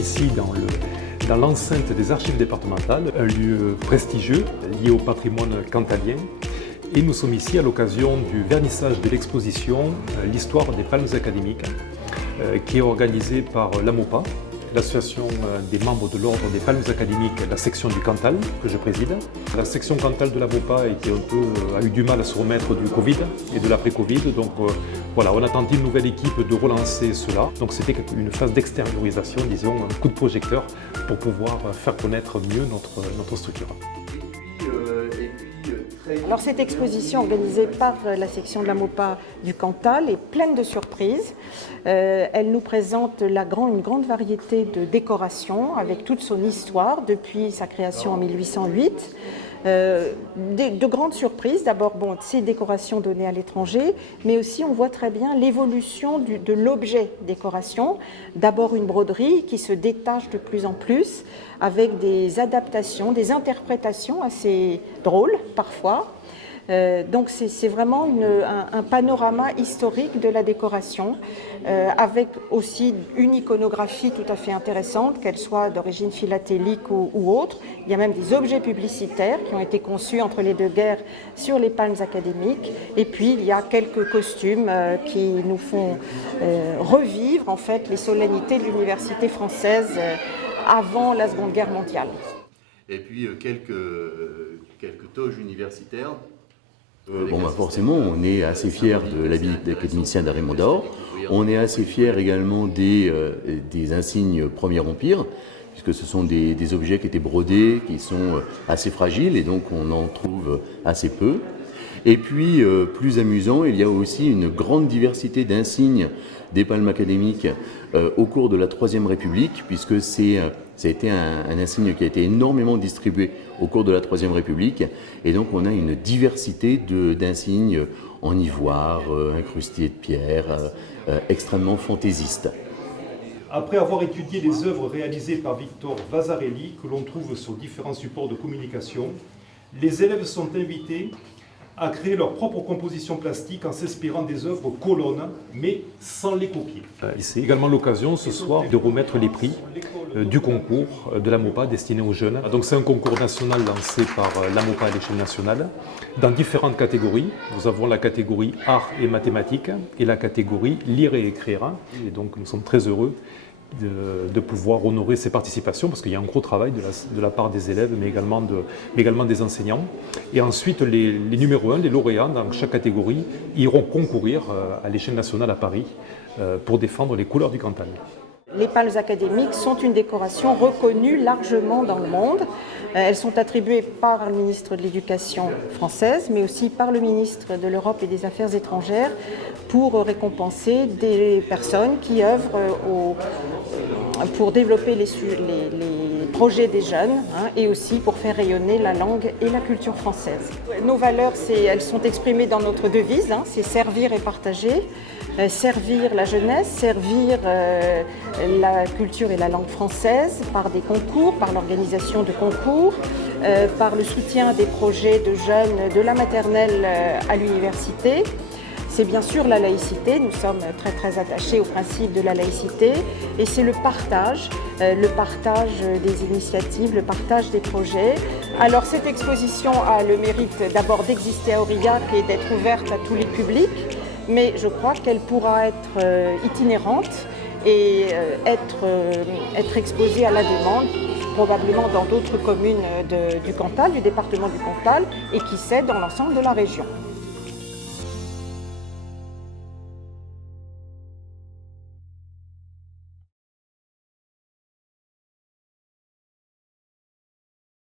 ici dans l'enceinte des archives départementales, un lieu prestigieux lié au patrimoine cantalien. Et nous sommes ici à l'occasion du vernissage de l'exposition L'histoire des palmes académiques, qui est organisée par l'AMOPA, l'association des membres de l'ordre des palmes académiques, la section du Cantal que je préside. La section Cantal de l'AMOPA a eu du mal à se remettre du Covid et de l'après-Covid. Donc voilà, on a tenté une nouvelle équipe de relancer cela. Donc c'était une phase d'extériorisation, disons, un coup de projecteur pour pouvoir faire connaître mieux notre structure. Alors cette exposition organisée par la section de la MOPA du Cantal est pleine de surprises. Elle nous présente une grande variété de décorations avec toute son histoire depuis sa création en 1808. De grandes surprises, d'abord ces décorations données à l'étranger, mais aussi on voit très bien l'évolution de l'objet décoration. D'abord une broderie qui se détache de plus en plus avec des adaptations, des interprétations assez drôles parfois. Donc c'est vraiment un panorama historique de la décoration avec aussi une iconographie tout à fait intéressante, qu'elle soit d'origine philatélique ou autre. Il y a même des objets publicitaires qui ont été conçus entre les deux guerres sur les palmes académiques. Et puis il y a quelques costumes qui nous font revivre en fait les solennités de l'université française avant la Seconde Guerre mondiale. Et puis quelques toges universitaires. Forcément, on est assez fiers de l'habit d'académicien d'Arrêt d'Or. On est assez fiers également des insignes Premier Empire, puisque ce sont des objets qui étaient brodés, qui sont assez fragiles, et donc on en trouve assez peu. Et puis, plus amusant, il y a aussi une grande diversité d'insignes des palmes académiques au cours de la Troisième République, puisque ça a été un insigne qui a été énormément distribué au cours de la Troisième République. Et donc, on a une diversité d'insignes en ivoire, incrustés de pierre, extrêmement fantaisistes. Après avoir étudié les œuvres réalisées par Victor Vasarely, que l'on trouve sur différents supports de communication, les élèves sont invités à créer leur propre composition plastique en s'inspirant des œuvres colonnes, mais sans les copier. C'est également l'occasion ce soir de remettre les prix du concours de l'AMOPA destiné aux jeunes. Donc c'est un concours national lancé par l'AMOPA à l'échelle nationale dans différentes catégories. Nous avons la catégorie art et mathématiques et la catégorie lire et écrire. Et donc nous sommes très heureux de pouvoir honorer ces participations parce qu'il y a un gros travail de la part des élèves mais également des enseignants. Et ensuite les numéros 1, les lauréats dans chaque catégorie iront concourir à l'échelle nationale à Paris pour défendre les couleurs du Cantal. Les palmes académiques sont une décoration reconnue largement dans le monde. Elles sont attribuées par le ministre de l'Éducation française, mais aussi par le ministre de l'Europe et des Affaires étrangères pour récompenser des personnes qui œuvrent pour développer les projets des jeunes et aussi pour faire rayonner la langue et la culture française. Nos valeurs, elles sont exprimées dans notre devise, c'est servir et partager. Servir la jeunesse, servir la culture et la langue française par des concours, par l'organisation de concours, par le soutien des projets de jeunes de la maternelle à l'université. C'est bien sûr la laïcité, nous sommes très très attachés au principe de la laïcité et c'est le partage des initiatives, le partage des projets. Alors cette exposition a le mérite d'abord d'exister à Aurillac et d'être ouverte à tous les publics. Mais je crois qu'elle pourra être itinérante et être exposée à la demande, probablement dans d'autres communes du Cantal, du département du Cantal, et qui sait, dans l'ensemble de la région.